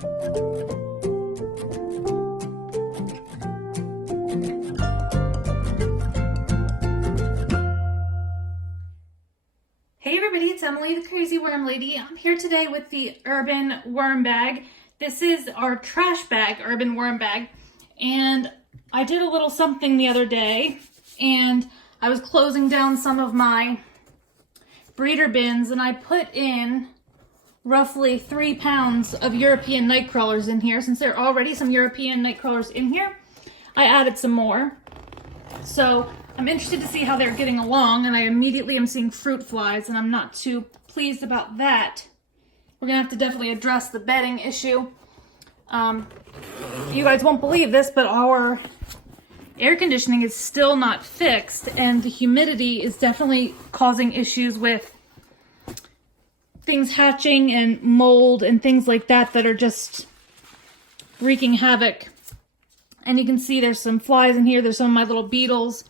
Hey everybody, it's Emily, the Crazy Worm Lady. I'm here today with the Urban Worm Bag. This is our trash bag, Urban Worm Bag. And I did a little something the other day, and I was closing down some of my breeder bins, and I put in roughly 3 pounds of European night crawlers in here. Since there are already some European night crawlers in here, I added some more. So I'm interested to see how they're getting along, and I immediately am seeing fruit flies, and I'm not too pleased about that. We're gonna have to definitely address the bedding issue. You guys won't believe this, but our air conditioning is still not fixed, and the humidity is definitely causing issues with things hatching and mold and things like that that are just wreaking havoc. And you can see there's some flies in here. There's some of my little beetles.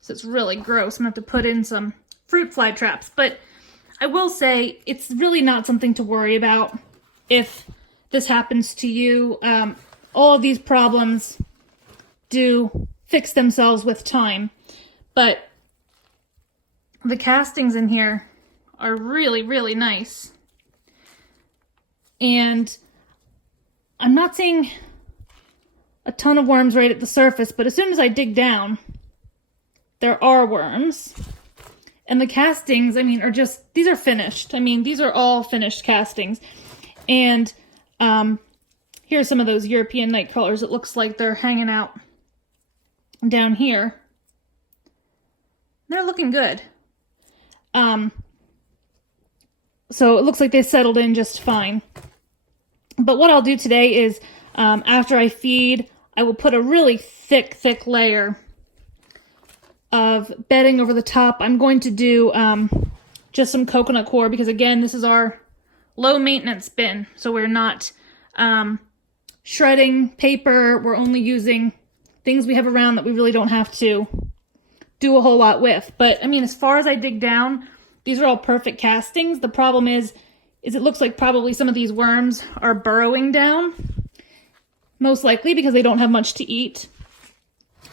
So it's really gross. I'm gonna have to put in some fruit fly traps. But I will say it's really not something to worry about if this happens to you. All of these problems do fix themselves with time. But the castings in here are really, really nice. And I'm not seeing a ton of worms right at the surface, but as soon as I dig down, there are worms. And the castings, I mean, are just, these are finished. I mean, these are all finished castings. And here are some of those European night crawlers. It looks like they're hanging out down here. They're looking good. So it looks like they settled in just fine. But what I'll do today is, after I feed, I will put a really thick layer of bedding over the top. I'm going to do just some coconut coir because, again, this is our low maintenance bin. So we're not shredding paper. We're only using things we have around that we really don't have to do a whole lot with. But I mean, as far as I dig down, these are all perfect castings. The problem is it looks like probably some of these worms are burrowing down, most likely because they don't have much to eat.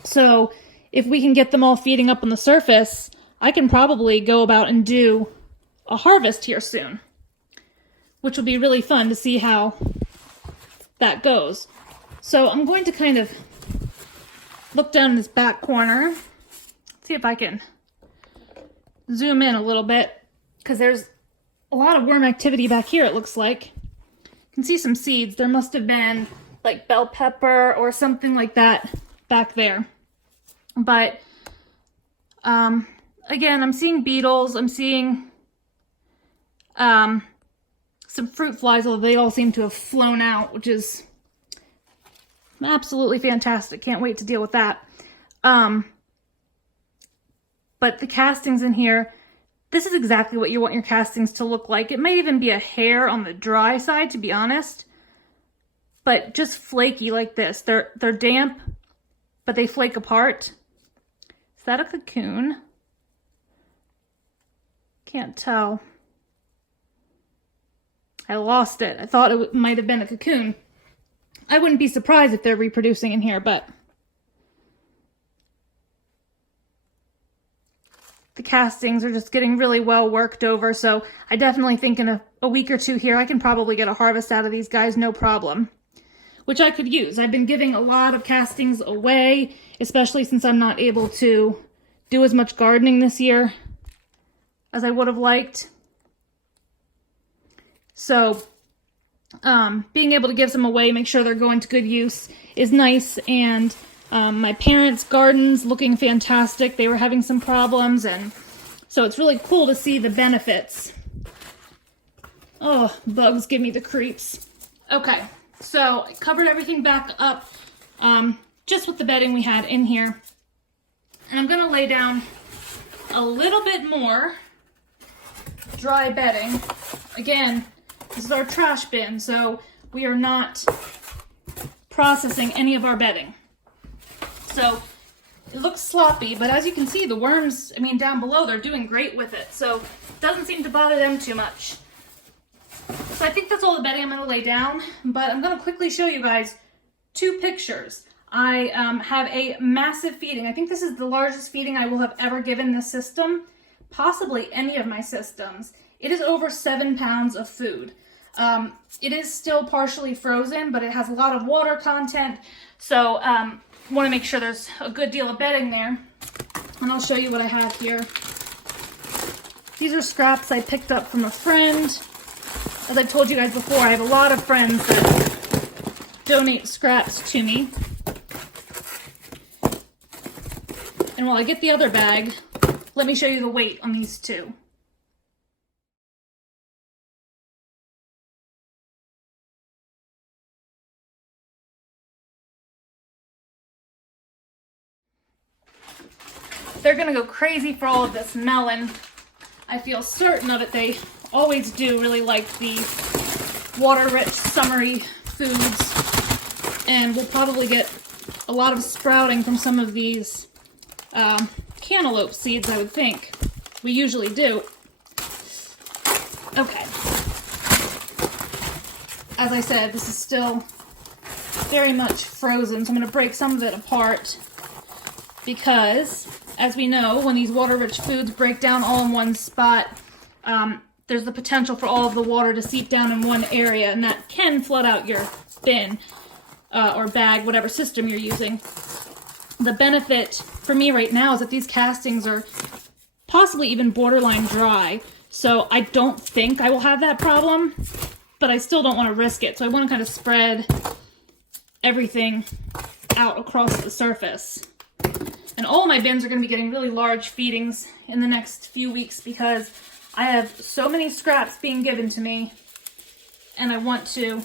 So if we can get them all feeding up on the surface, I can probably go about and do a harvest here soon, which will be really fun to see how that goes. So I'm going to kind of look down in this back corner, see if I can zoom in a little bit, because there's a lot of worm activity back here, it looks like. You can see some seeds. There must have been like bell pepper or something like that back there. But again, I'm seeing beetles. I'm seeing some fruit flies, although they all seem to have flown out, which is absolutely fantastic. Can't wait to deal with that. But the castings in here, this is exactly what you want your castings to look like. It may even be a hair on the dry side, to be honest, but just flaky like this. They're damp, but they flake apart. Is that a cocoon? Can't tell. I lost it. I thought it might have been a cocoon. I wouldn't be surprised if they're reproducing in here, but the castings are just getting really well worked over. So I definitely think in a week or two here, I can probably get a harvest out of these guys, no problem, which I could use. I've been giving a lot of castings away, especially since I'm not able to do as much gardening this year as I would have liked. So being able to give some away, make sure they're going to good use is nice. And my parents' garden's looking fantastic. They were having some problems, and so it's really cool to see the benefits. Oh, bugs give me the creeps. Okay, so I covered everything back up just with the bedding we had in here. And I'm gonna lay down a little bit more dry bedding. Again, this is our trash bin, so we are not processing any of our bedding. So it looks sloppy, but as you can see, the worms, I mean, down below, they're doing great with it. So it doesn't seem to bother them too much. So I think that's all the bedding I'm going to lay down, but I'm going to quickly show you guys 2 pictures. I have a massive feeding. I think this is the largest feeding I will have ever given this system, possibly any of my systems. It is over 7 pounds of food. It is still partially frozen, but it has a lot of water content, so want to make sure there's a good deal of bedding there. And I'll show you what I have here. These are scraps I picked up from a friend. As I told you guys before, I have a lot of friends that donate scraps to me. And while I get the other bag, let me show you the weight on these 2. They're gonna go crazy for all of this melon. I feel certain of it. They always do really like the water-rich, summery foods. And we'll probably get a lot of sprouting from some of these cantaloupe seeds, I would think. We usually do. Okay. As I said, this is still very much frozen, so I'm going to break some of it apart because, as we know, when these water-rich foods break down all in one spot, there's the potential for all of the water to seep down in one area, and that can flood out your bin or bag, whatever system you're using. The benefit for me right now is that these castings are possibly even borderline dry, so I don't think I will have that problem, but I still don't want to risk it, so I want to kind of spread everything out across the surface. And all my bins are going to be getting really large feedings in the next few weeks because I have so many scraps being given to me, and I want to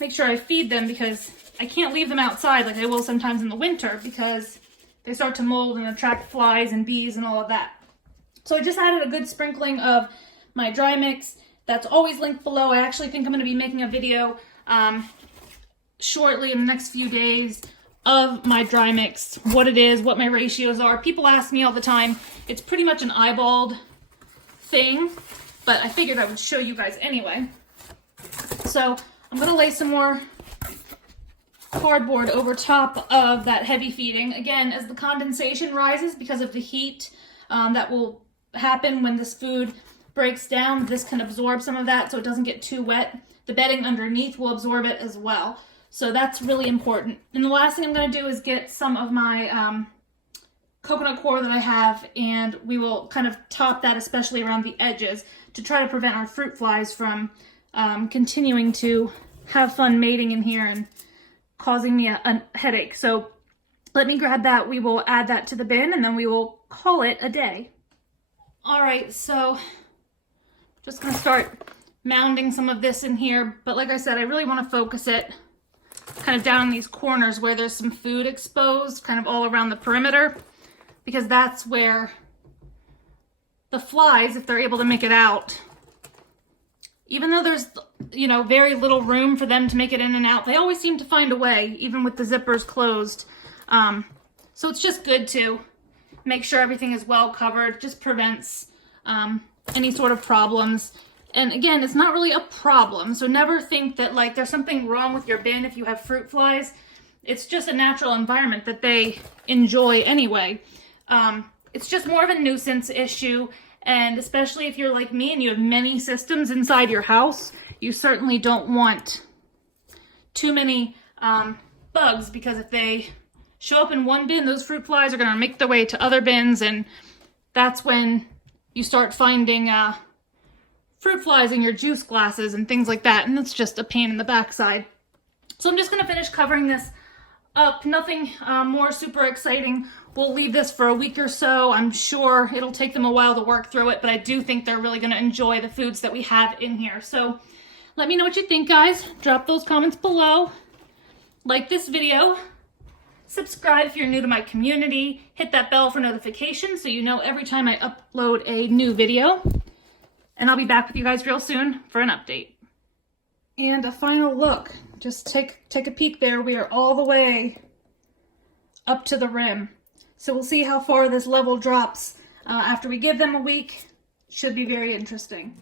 make sure I feed them because I can't leave them outside like I will sometimes in the winter because they start to mold and attract flies and bees and all of that. So I just added a good sprinkling of my dry mix. That's always linked below. I actually think I'm going to be making a video shortly in the next few days of my dry mix, what it is, what my ratios are. People ask me all the time. It's pretty much an eyeballed thing, but I figured I would show you guys anyway. So I'm going to lay some more cardboard over top of that heavy feeding. Again, as the condensation rises because of the heat that will happen when this food breaks down, this can absorb some of that so it doesn't get too wet. The bedding underneath will absorb it as well. So that's really important. And the last thing I'm going to do is get some of my coconut coir that I have, and we will kind of top that, especially around the edges, to try to prevent our fruit flies from continuing to have fun mating in here and causing me a headache. So let me grab that. We will add that to the bin, and then we will call it a day. All right, so just going to start mounding some of this in here. But like I said, I really want to focus it kind of down in these corners where there's some food exposed, kind of all around the perimeter, because that's where the flies, if they're able to make it out, even though there's, you know, very little room for them to make it in and out, they always seem to find a way, even with the zippers closed. So it's just good to make sure everything is well covered, just prevents any sort of problems. And again, it's not really a problem, so never think that like there's something wrong with your bin if you have fruit flies. It's just a natural environment that they enjoy anyway. It's just more of a nuisance issue, and especially if you're like me and you have many systems inside your house, you certainly don't want too many bugs, because if they show up in one bin, those fruit flies are going to make their way to other bins, and that's when you start finding fruit flies in your juice glasses and things like that, and that's just a pain in the backside. So I'm just going to finish covering this up. Nothing more super exciting. We'll leave this for a week or so. I'm sure it'll take them a while to work through it, but I do think they're really going to enjoy the foods that we have in here. So let me know what you think, guys. Drop those comments below. Like this video. Subscribe if you're new to my community. Hit that bell for notifications so you know every time I upload a new video. And I'll be back with you guys real soon for an update. And a final look. Just take a peek there. We are all the way up to the rim. So we'll see how far this level drops after we give them a week. Should be very interesting.